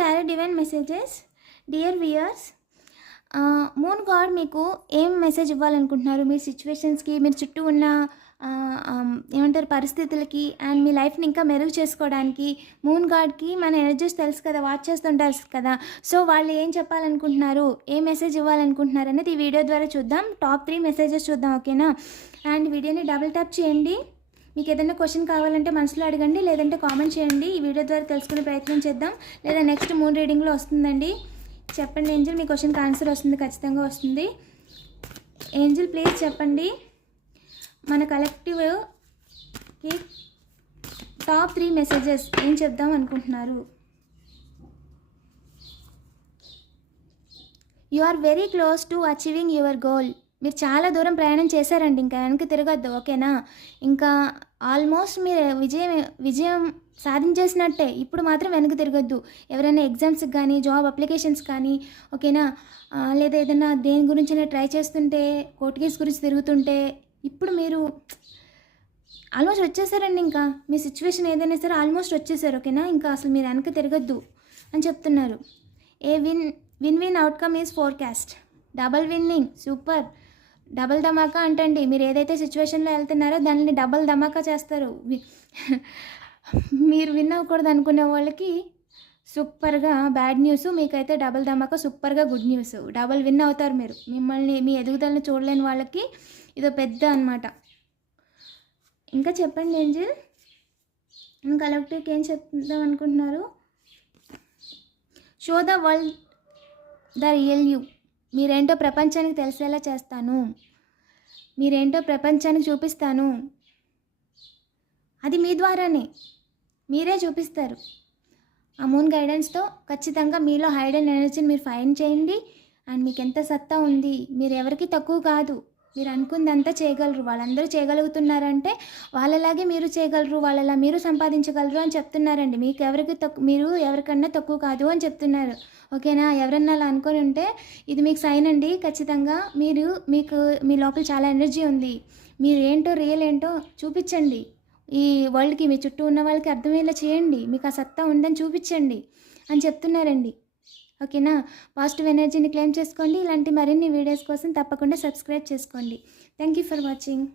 Tarot divine messages. Dear viewers, moon God మీకు ఏం message ఇవ్వాలనుకుంటున్నారు మీ సిచ్యువేషన్స్కి, మీరు చుట్టూ ఉన్న ఏమంటారు పరిస్థితులకి, అండ్ మీ లైఫ్ని ఇంకా మెరుగు చేసుకోవడానికి మూన్ గాడ్కి మన ఎనర్జీస్ తెలుసు కదా, వాచ్ చేస్తుంటారు కదా. సో వాళ్ళు ఏం చెప్పాలనుకుంటున్నారు, ఏ మెసేజ్ ఇవ్వాలనుకుంటున్నారు అనేది ఈ వీడియో ద్వారా చూద్దాం. టాప్ 3 మెసేజెస్ చూద్దాం, ఓకేనా. అండ్ వీడియోని డబుల్ ట్యాప్ చేయండి. మీకు ఏదైనా క్వశ్చన్ కావాలంటే మనసులో అడగండి, లేదంటే కామెంట్ చేయండి. ఈ వీడియో ద్వారా తెలుసుకునే ప్రయత్నం చేద్దాం, లేదా నెక్స్ట్ మూన్ రీడింగ్లో వస్తుందండి. చెప్పండి ఏంజిల్, మీ క్వశ్చన్కి ఆన్సర్ వస్తుంది, ఖచ్చితంగా వస్తుంది. ఏంజిల్ ప్లీజ్ చెప్పండి, మన కలెక్టివ్కి టాప్ 3 మెసేజెస్ ఏం చెప్దాం అనుకుంటున్నారు. You are very close to achieving your goal. మీరు చాలా దూరం ప్రయాణం చేశారండి, ఇంకా వెనక్కి తిరగద్దు, ఓకేనా. ఇంకా ఆల్మోస్ట్ మీరు విజయం సాధించేసినట్టే. ఇప్పుడు మాత్రం వెనక్కి తిరగద్దు. ఎవరైనా ఎగ్జామ్స్కి కానీ, జాబ్ అప్లికేషన్స్ కానీ, ఓకేనా, లేదా ఏదైనా దేని గురించి ట్రై చేస్తుంటే, కోర్టు కేసు గురించి తిరుగుతుంటే, ఇప్పుడు మీరు ఆల్మోస్ట్ వచ్చేసారండి. ఇంకా మీ సిచ్యువేషన్ ఏదైనా సరే ఆల్మోస్ట్ వచ్చేసారు, ఓకేనా. ఇంకా అసలు మీరు వెనక్కి తిరగద్దు అని చెప్తున్నారు. A win outcome is forecast. Double winning, super. Double ధమాకా అంటండి. మీరు ఏదైతే సిచ్యువేషన్లో వెళ్తున్నారో దాన్ని డబల్ ధమాకా చేస్తారు. మీరు విన్ అవ్వకూడదు అనుకునే వాళ్ళకి సూపర్గా బ్యాడ్ న్యూస్, మీకైతే డబల్ ధమాకా సూపర్గా గుడ్ న్యూస్. డబల్ విన్ అవుతారు మీరు. మిమ్మల్ని మీ ఎదుగుదలను చూడలేని వాళ్ళకి ఇదో పెద్ద అనమాట. ఇంకా చెప్పండి ఏంజిల్, కలెక్టివ్కి ఏం చెప్దాం అనుకుంటున్నారు. Show the world the real you. మీరేంటో ప్రపంచానికి తెలిసేలా చేస్తాను, మీరేంటో ప్రపంచానికి చూపిస్తాను. అది మీ ద్వారానే, మీరే చూపిస్తారు. ఆ మూన్ గైడెన్స్తో ఖచ్చితంగా మీలో హైడెన్ ఎనర్జీని మీరు ఫైండ్ చేయండి. అండ్ మీకు ఎంత సత్తా ఉంది, మీరు ఎవరికి తక్కువ కాదు. మీరు అనుకుందంతా చేయగలరు. వాళ్ళందరూ చేయగలుగుతున్నారంటే వాళ్ళలాగే మీరు చేయగలరు, వాళ్ళలా మీరు సంపాదించగలరు అని చెప్తున్నారండి. మీరు ఎవరికన్నా తక్కువ కాదు అని చెప్తున్నారు, ఓకేనా. ఎవరన్నా అలా అనుకొని ఉంటే ఇది మీకు సైన్ అండి. ఖచ్చితంగా మీకు మీ లోపల చాలా ఎనర్జీ ఉంది. మీరు ఏంటో రియల్ ఏంటో చూపించండి. ఈ వరల్డ్కి, మీ చుట్టూ ఉన్న వాళ్ళకి అర్థమయ్యేలా చేయండి. మీకు ఆ సత్తా ఉందని చూపించండి అని చెప్తున్నారండి, ఓకేనా. పాజిటివ్ ఎనర్జీని క్లెయిమ్ చేసుకోండి. ఇలాంటి మరిన్ని వీడియోస్ కోసం తప్పకుండా సబ్స్క్రైబ్ చేసుకోండి. Thank you for watching.